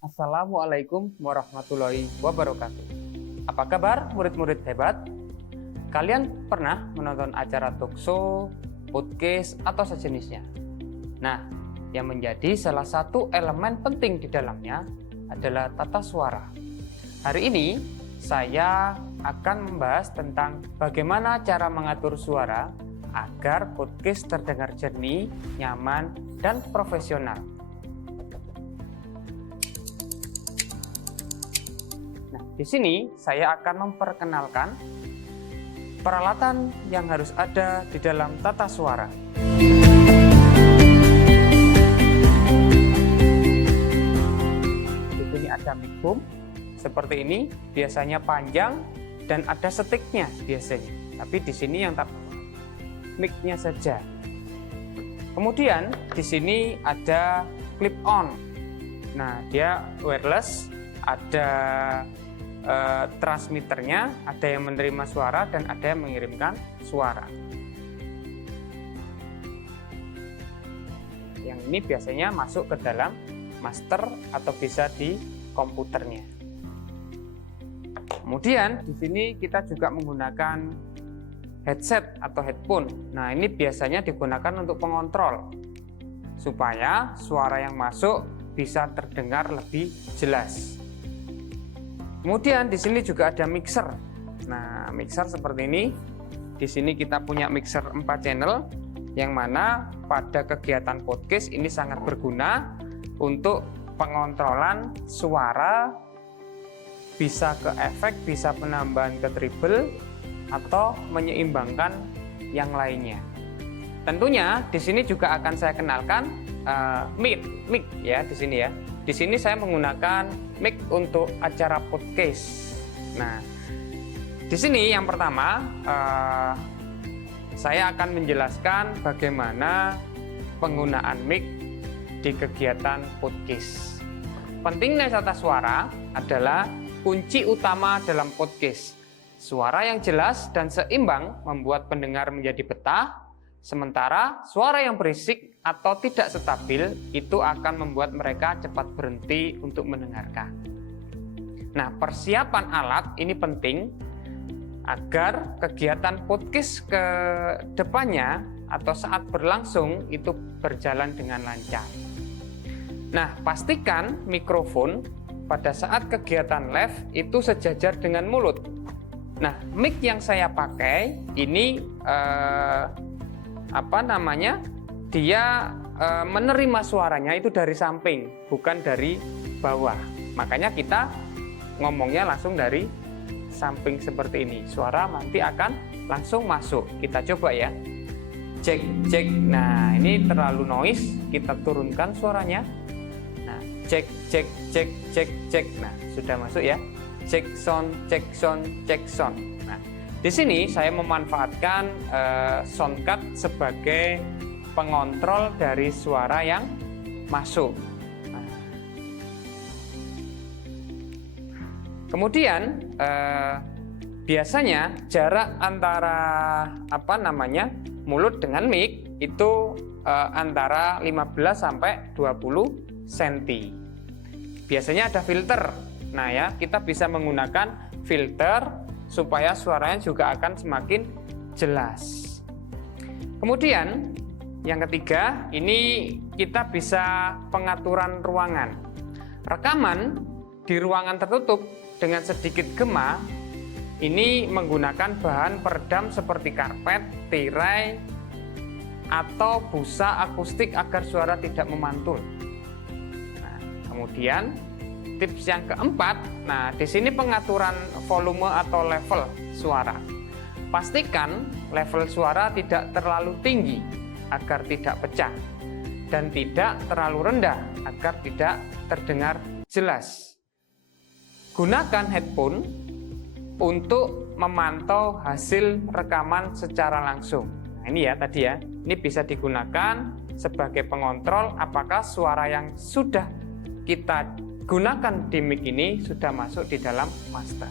Assalamualaikum warahmatullahi wabarakatuh. Apa kabar murid-murid hebat? Kalian pernah menonton acara talkshow, podcast, atau sejenisnya? Nah, yang menjadi salah satu elemen penting di dalamnya adalah tata suara. Hari ini saya akan membahas tentang bagaimana cara mengatur suara agar podcast terdengar jernih, nyaman, dan profesional. Di sini saya akan memperkenalkan peralatan yang harus ada di dalam tata suara. Di sini ada mic boom seperti ini, biasanya panjang dan ada stiknya biasanya. Tapi di sini yang mic-nya saja. Kemudian di sini ada clip on. Nah, dia wireless, ada transmitternya, ada yang menerima suara dan ada yang mengirimkan suara. Yang ini biasanya masuk ke dalam master atau bisa di komputernya. Kemudian di sini kita juga menggunakan headset atau headphone. Nah, ini biasanya digunakan untuk pengontrol supaya suara yang masuk bisa terdengar lebih jelas. Kemudian di sini juga ada mixer. Nah, mixer seperti ini. Di sini kita punya mixer 4 channel yang mana pada kegiatan podcast ini sangat berguna untuk pengontrolan suara, bisa ke efek, bisa penambahan ke treble atau menyeimbangkan yang lainnya. Tentunya di sini juga akan saya kenalkan mic ya di sini ya. Di sini saya menggunakan mic untuk acara podcast. Nah, di sini yang pertama saya akan menjelaskan bagaimana penggunaan mic di kegiatan podcast. Pentingnya tata suara adalah kunci utama dalam podcast. Suara yang jelas dan seimbang membuat pendengar menjadi betah, sementara suara yang berisik atau tidak stabil itu akan membuat mereka cepat berhenti untuk mendengarkan. Nah, persiapan alat ini penting agar kegiatan podcast ke depannya atau saat berlangsung itu berjalan dengan lancar. Nah, pastikan mikrofon pada saat kegiatan live itu sejajar dengan mulut. Nah, mic yang saya pakai ini dia menerima suaranya itu dari samping, bukan dari bawah. Makanya kita ngomongnya langsung dari samping seperti ini. Suara nanti akan langsung masuk. Kita coba ya. Cek, cek. Nah, ini terlalu noise. Kita turunkan suaranya. Nah, cek, cek, cek, cek, cek. Nah, sudah masuk ya. Cek sound, cek sound, cek sound. Nah, di sini saya memanfaatkan soundcard sebagai pengontrol dari suara yang masuk. Nah. Kemudian biasanya jarak antara mulut dengan mic itu antara 15 sampai 20 cm. Biasanya ada filter. Nah ya, kita bisa menggunakan filter supaya suaranya juga akan semakin jelas. Kemudian yang ketiga, ini kita bisa pengaturan ruangan. Rekaman di ruangan tertutup dengan sedikit gema ini menggunakan bahan peredam seperti karpet, tirai, atau busa akustik agar suara tidak memantul. Nah, kemudian tips yang keempat, nah di sini pengaturan volume atau level suara. Pastikan level suara tidak terlalu tinggi agar tidak pecah dan tidak terlalu rendah agar tidak terdengar jelas. Gunakan headphone untuk memantau hasil rekaman secara langsung. Nah, ini ya tadi ya, ini bisa digunakan sebagai pengontrol apakah suara yang sudah kita gunakan di mic ini sudah masuk di dalam master.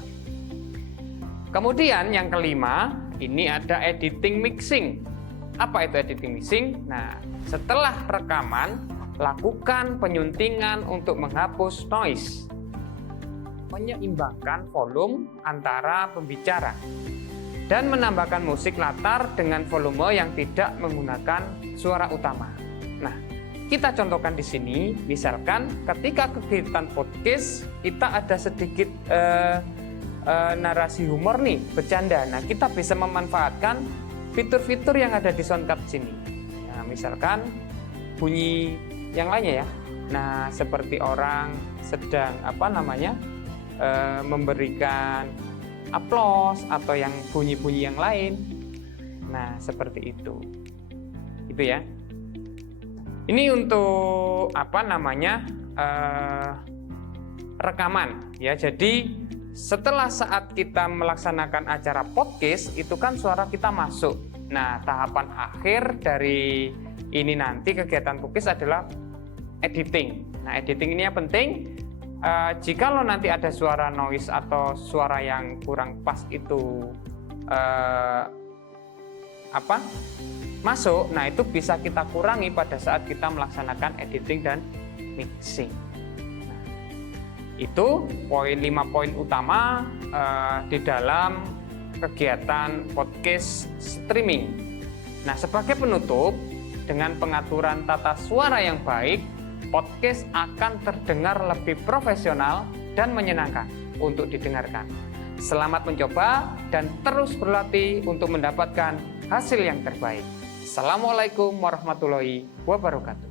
Kemudian yang kelima, ini ada editing mixing. Apa itu editing mixing? Nah, setelah rekaman, lakukan penyuntingan untuk menghapus noise. Menyeimbangkan volume antara pembicara dan menambahkan musik latar dengan volume yang tidak menggunakan suara utama. Nah, kita contohkan di sini, misalkan ketika kegiatan podcast kita ada sedikit narasi humor nih, bercanda. Nah, kita bisa memanfaatkan fitur-fitur yang ada di Soundcard sini. Nah, misalkan bunyi yang lainnya ya. Nah, seperti orang sedang memberikan aplaus atau yang bunyi-bunyi yang lain. Nah, seperti itu. Itu ya. Ini untuk rekaman ya. Jadi setelah saat kita melaksanakan acara podcast itu kan suara kita masuk. Nah, tahapan akhir dari ini nanti kegiatan podcast adalah editing. Nah, editing ini yang penting. Jikalau nanti ada suara noise atau suara yang kurang pas itu masuk, nah itu bisa kita kurangi pada saat kita melaksanakan editing dan mixing. Nah, itu 5 poin utama di dalam kegiatan podcast streaming. Nah, sebagai penutup, dengan pengaturan tata suara yang baik, podcast akan terdengar lebih profesional dan menyenangkan untuk didengarkan. Selamat mencoba dan terus berlatih untuk mendapatkan hasil yang terbaik. Assalamualaikum warahmatullahi wabarakatuh.